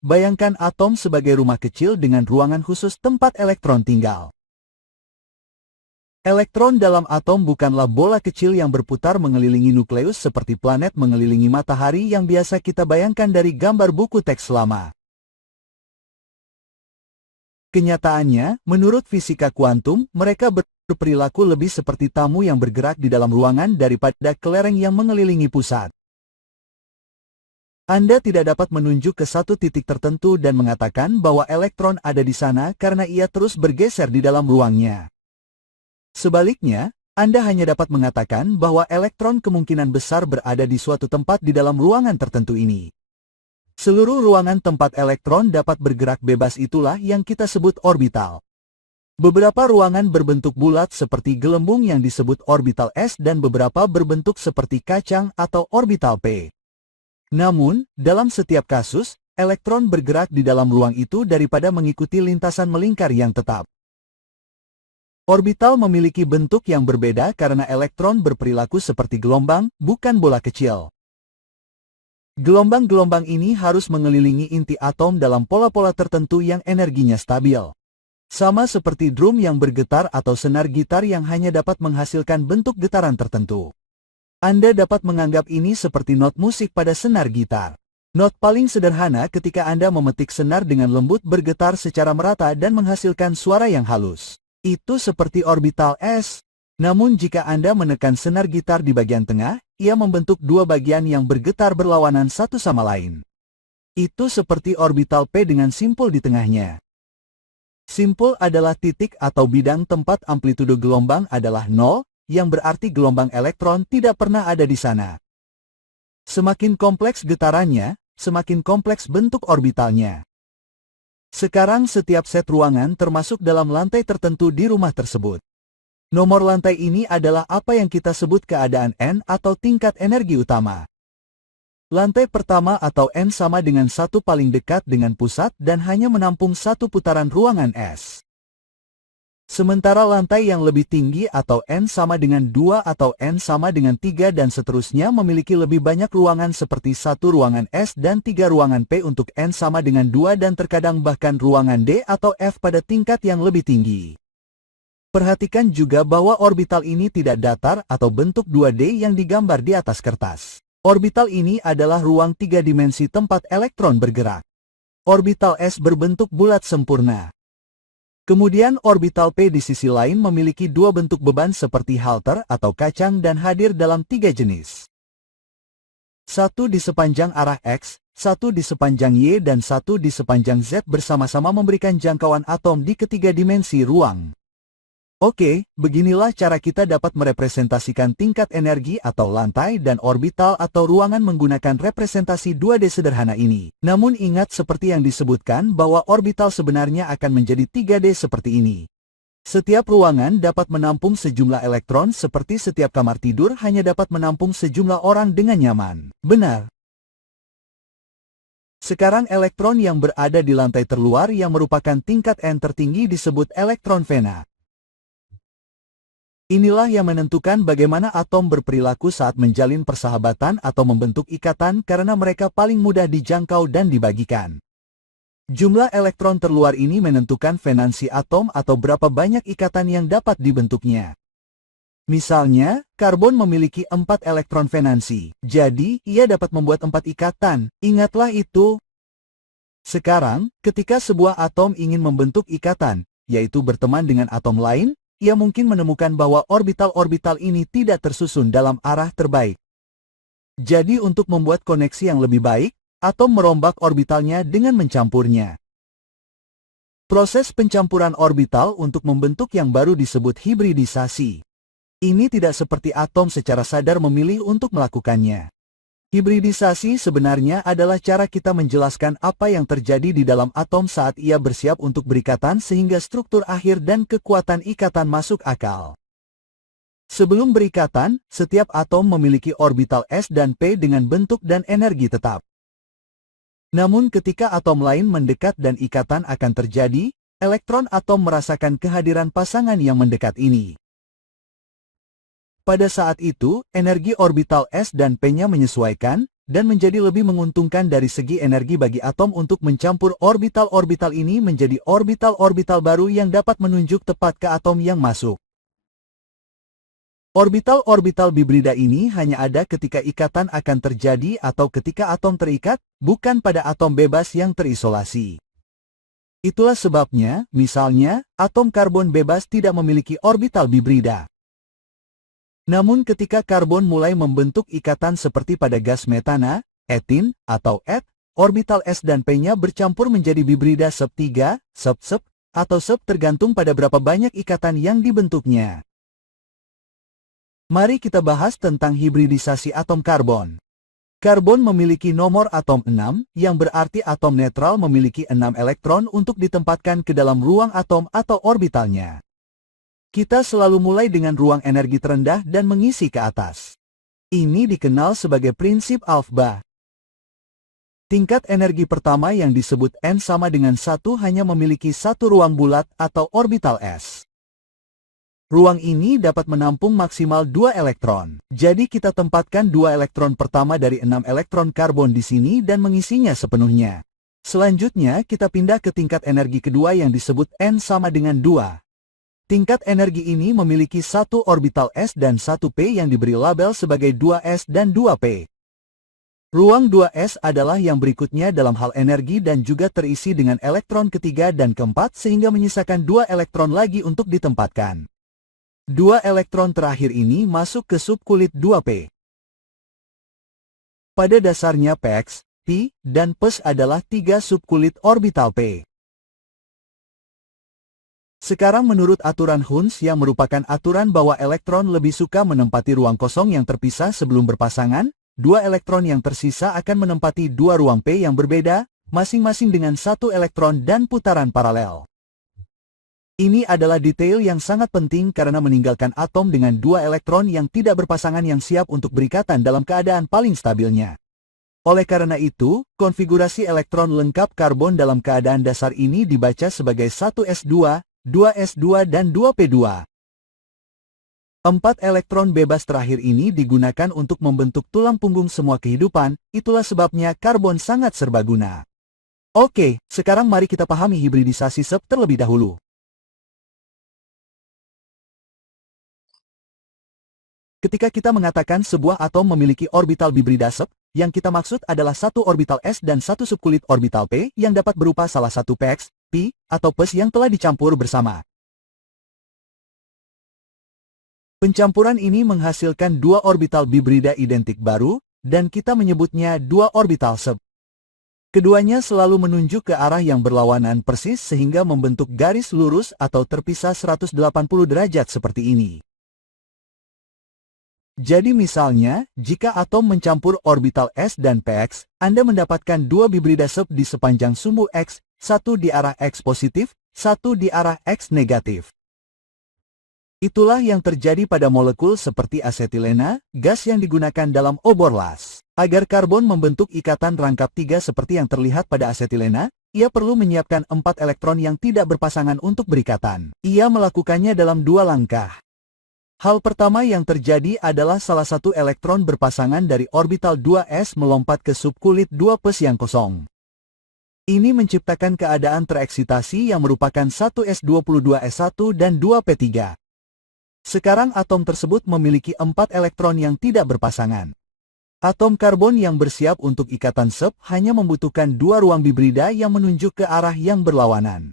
bayangkan atom sebagai rumah kecil dengan ruangan khusus tempat elektron tinggal. Elektron dalam atom bukanlah bola kecil yang berputar mengelilingi nukleus seperti planet mengelilingi matahari yang biasa kita bayangkan dari gambar buku teks lama. Kenyataannya, menurut fisika kuantum, mereka berperilaku lebih seperti tamu yang bergerak di dalam ruangan daripada kelereng yang mengelilingi pusat. Anda tidak dapat menunjuk ke satu titik tertentu dan mengatakan bahwa elektron ada di sana karena ia terus bergeser di dalam ruangnya. Sebaliknya, Anda hanya dapat mengatakan bahwa elektron kemungkinan besar berada di suatu tempat di dalam ruangan tertentu ini. Seluruh ruangan tempat elektron dapat bergerak bebas itulah yang kita sebut orbital. Beberapa ruangan berbentuk bulat seperti gelembung yang disebut orbital S dan beberapa berbentuk seperti kacang atau orbital P. Namun, dalam setiap kasus, elektron bergerak di dalam ruang itu daripada mengikuti lintasan melingkar yang tetap. Orbital memiliki bentuk yang berbeda karena elektron berperilaku seperti gelombang, bukan bola kecil. Gelombang-gelombang ini harus mengelilingi inti atom dalam pola-pola tertentu yang energinya stabil. Sama seperti drum yang bergetar atau senar gitar yang hanya dapat menghasilkan bentuk getaran tertentu. Anda dapat menganggap ini seperti not musik pada senar gitar. Not paling sederhana ketika Anda memetik senar dengan lembut bergetar secara merata dan menghasilkan suara yang halus. Itu seperti orbital S. Namun jika Anda menekan senar gitar di bagian tengah, ia membentuk dua bagian yang bergetar berlawanan satu sama lain. Itu seperti orbital P dengan simpul di tengahnya. Simpul adalah titik atau bidang tempat amplitudo gelombang adalah 0, yang berarti gelombang elektron tidak pernah ada di sana. Semakin kompleks getarannya, semakin kompleks bentuk orbitalnya. Sekarang setiap set ruangan termasuk dalam lantai tertentu di rumah tersebut. Nomor lantai ini adalah apa yang kita sebut keadaan N atau tingkat energi utama. Lantai pertama atau N sama dengan satu paling dekat dengan pusat dan hanya menampung satu putaran ruangan S. Sementara lantai yang lebih tinggi atau N sama dengan 2 atau N sama dengan 3 dan seterusnya memiliki lebih banyak ruangan seperti 1 ruangan S dan 3 ruangan P untuk N sama dengan 2 dan terkadang bahkan ruangan D atau F pada tingkat yang lebih tinggi. Perhatikan juga bahwa orbital ini tidak datar atau bentuk 2D yang digambar di atas kertas. Orbital ini adalah ruang 3 dimensi tempat elektron bergerak. Orbital S berbentuk bulat sempurna. Kemudian orbital P di sisi lain memiliki dua bentuk beban seperti halter atau kacang dan hadir dalam 3 jenis. Satu di sepanjang arah X, satu di sepanjang Y dan satu di sepanjang Z bersama-sama memberikan jangkauan atom di ketiga dimensi ruang. Oke, beginilah cara kita dapat merepresentasikan tingkat energi atau lantai dan orbital atau ruangan menggunakan representasi 2D sederhana ini. Namun ingat seperti yang disebutkan bahwa orbital sebenarnya akan menjadi 3D seperti ini. Setiap ruangan dapat menampung sejumlah elektron seperti setiap kamar tidur hanya dapat menampung sejumlah orang dengan nyaman. Benar. Sekarang elektron yang berada di lantai terluar yang merupakan tingkat N tertinggi disebut elektron vena. Inilah yang menentukan bagaimana atom berperilaku saat menjalin persahabatan atau membentuk ikatan karena mereka paling mudah dijangkau dan dibagikan. Jumlah elektron terluar ini menentukan venansi atom atau berapa banyak ikatan yang dapat dibentuknya. Misalnya, karbon memiliki 4 elektron venansi, jadi ia dapat membuat 4 ikatan, ingatlah itu. Sekarang, ketika sebuah atom ingin membentuk ikatan, yaitu berteman dengan atom lain, ia mungkin menemukan bahwa orbital-orbital ini tidak tersusun dalam arah terbaik. Jadi untuk membuat koneksi yang lebih baik, atom merombak orbitalnya dengan mencampurnya. Proses pencampuran orbital untuk membentuk yang baru disebut hibridisasi. Ini tidak seperti atom secara sadar memilih untuk melakukannya. Hibridisasi sebenarnya adalah cara kita menjelaskan apa yang terjadi di dalam atom saat ia bersiap untuk berikatan sehingga struktur akhir dan kekuatan ikatan masuk akal. Sebelum berikatan, setiap atom memiliki orbital S dan P dengan bentuk dan energi tetap. Namun ketika atom lain mendekat dan ikatan akan terjadi, elektron atom merasakan kehadiran pasangan yang mendekat ini. Pada saat itu, energi orbital S dan P-nya menyesuaikan, dan menjadi lebih menguntungkan dari segi energi bagi atom untuk mencampur orbital-orbital ini menjadi orbital-orbital baru yang dapat menunjuk tepat ke atom yang masuk. Orbital-orbital bibrida ini hanya ada ketika ikatan akan terjadi atau ketika atom terikat, bukan pada atom bebas yang terisolasi. Itulah sebabnya, misalnya, atom karbon bebas tidak memiliki orbital bibrida. Namun ketika karbon mulai membentuk ikatan seperti pada gas metana, etin, atau eth, orbital S dan P-nya bercampur menjadi bibrida sub-3, sub-sub, atau sub tergantung pada berapa banyak ikatan yang dibentuknya. Mari kita bahas tentang hibridisasi atom karbon. Karbon memiliki nomor atom 6, yang berarti atom netral memiliki 6 elektron untuk ditempatkan ke dalam ruang atom atau orbitalnya. Kita selalu mulai dengan ruang energi terendah dan mengisi ke atas. Ini dikenal sebagai prinsip Aufbau. Tingkat energi pertama yang disebut N sama dengan 1 hanya memiliki satu ruang bulat atau orbital S. Ruang ini dapat menampung maksimal 2 elektron. Jadi kita tempatkan 2 elektron pertama dari 6 elektron karbon di sini dan mengisinya sepenuhnya. Selanjutnya kita pindah ke tingkat energi kedua yang disebut N sama dengan 2. Tingkat energi ini memiliki satu orbital S dan satu P yang diberi label sebagai 2S dan 2P. Ruang 2S adalah yang berikutnya dalam hal energi dan juga terisi dengan elektron ketiga dan keempat sehingga menyisakan 2 elektron lagi untuk ditempatkan. 2 elektron terakhir ini masuk ke subkulit 2P. Pada dasarnya PX, P, dan PS adalah 3 subkulit orbital P. Sekarang menurut aturan Hund yang merupakan aturan bahwa elektron lebih suka menempati ruang kosong yang terpisah sebelum berpasangan, 2 elektron yang tersisa akan menempati 2 ruang P yang berbeda, masing-masing dengan 1 elektron dan putaran paralel. Ini adalah detail yang sangat penting karena meninggalkan atom dengan 2 elektron yang tidak berpasangan yang siap untuk berikatan dalam keadaan paling stabilnya. Oleh karena itu, konfigurasi elektron lengkap karbon dalam keadaan dasar ini dibaca sebagai 1s2, 2s2 dan 2p2. 4 elektron bebas terakhir ini digunakan untuk membentuk tulang punggung semua kehidupan, itulah sebabnya karbon sangat serbaguna. Oke, sekarang mari kita pahami hibridisasi sub terlebih dahulu. Ketika kita mengatakan sebuah atom memiliki orbital bibrida sub, yang kita maksud adalah satu orbital S dan satu subkulit orbital P yang dapat berupa salah satu PX, P, atau PS yang telah dicampur bersama. Pencampuran ini menghasilkan 2 orbital bibrida identik baru, dan kita menyebutnya 2 orbital sub. Keduanya selalu menunjuk ke arah yang berlawanan persis sehingga membentuk garis lurus atau terpisah 180 derajat seperti ini. Jadi misalnya, jika atom mencampur orbital S dan PX, Anda mendapatkan 2 bibrida sub di sepanjang sumbu X, satu di arah X positif, satu di arah X negatif. Itulah yang terjadi pada molekul seperti asetilena, gas yang digunakan dalam obor las. Agar karbon membentuk ikatan rangkap 3 seperti yang terlihat pada asetilena, ia perlu menyiapkan 4 elektron yang tidak berpasangan untuk berikatan. Ia melakukannya dalam 2 langkah. Hal pertama yang terjadi adalah salah satu elektron berpasangan dari orbital 2s melompat ke subkulit 2p yang kosong. Ini menciptakan keadaan tereksitasi yang merupakan 1s22s1 dan 2p3. Sekarang atom tersebut memiliki 4 elektron yang tidak berpasangan. Atom karbon yang bersiap untuk ikatan sub hanya membutuhkan 2 ruang bibrida yang menunjuk ke arah yang berlawanan.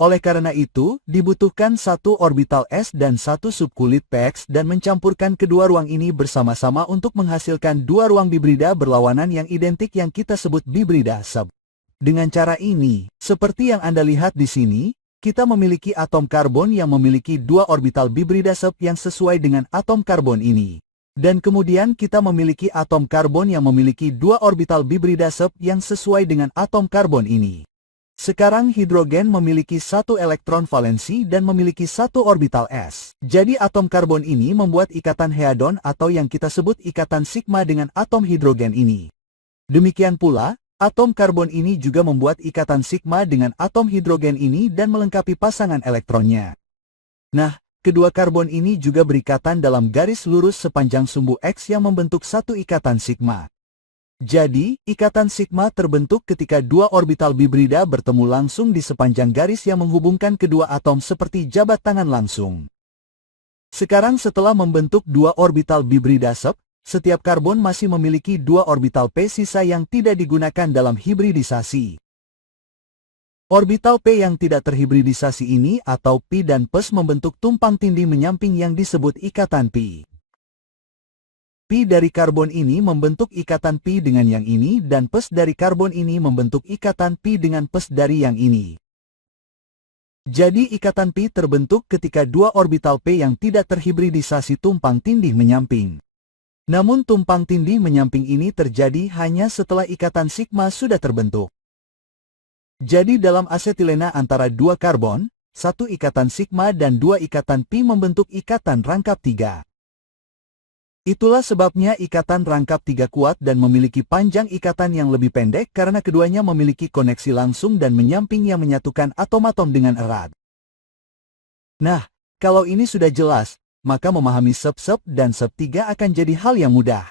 Oleh karena itu, dibutuhkan 1 orbital S dan 1 subkulit PX dan mencampurkan kedua ruang ini bersama-sama untuk menghasilkan 2 ruang bibrida berlawanan yang identik yang kita sebut bibrida sub. Dengan cara ini, seperti yang Anda lihat di sini, kita memiliki atom karbon yang memiliki 2 orbital bibrida sub yang sesuai dengan atom karbon ini. Dan kemudian kita memiliki atom karbon yang memiliki 2 orbital bibrida sub yang sesuai dengan atom karbon ini. Sekarang hidrogen memiliki 1 elektron valensi dan memiliki 1 orbital S. Jadi atom karbon ini membuat ikatan headon atau yang kita sebut ikatan sigma dengan atom hidrogen ini. Demikian pula, atom karbon ini juga membuat ikatan sigma dengan atom hidrogen ini dan melengkapi pasangan elektronnya. Nah, kedua karbon ini juga berikatan dalam garis lurus sepanjang sumbu X yang membentuk satu ikatan sigma. Jadi, ikatan sigma terbentuk ketika dua orbital bibrida bertemu langsung di sepanjang garis yang menghubungkan kedua atom seperti jabat tangan langsung. Sekarang setelah membentuk dua orbital bibrida setiap karbon masih memiliki dua orbital p sisa yang tidak digunakan dalam hibridisasi. Orbital p yang tidak terhibridisasi ini atau pi dan pes membentuk tumpang tindih menyamping yang disebut ikatan pi. Pi dari karbon ini membentuk ikatan pi dengan yang ini dan pes dari karbon ini membentuk ikatan pi dengan pes dari yang ini. Jadi ikatan pi terbentuk ketika dua orbital p yang tidak terhibridisasi tumpang tindih menyamping. Namun tumpang tindih menyamping ini terjadi hanya setelah ikatan sigma sudah terbentuk. Jadi dalam asetilena antara dua karbon, satu ikatan sigma dan dua ikatan pi membentuk ikatan rangkap 3. Itulah sebabnya ikatan rangkap 3 kuat dan memiliki panjang ikatan yang lebih pendek karena keduanya memiliki koneksi langsung dan menyamping yang menyatukan atom-atom dengan erat. Nah, kalau ini sudah jelas, maka memahami sub-sub dan sub 3 akan jadi hal yang mudah.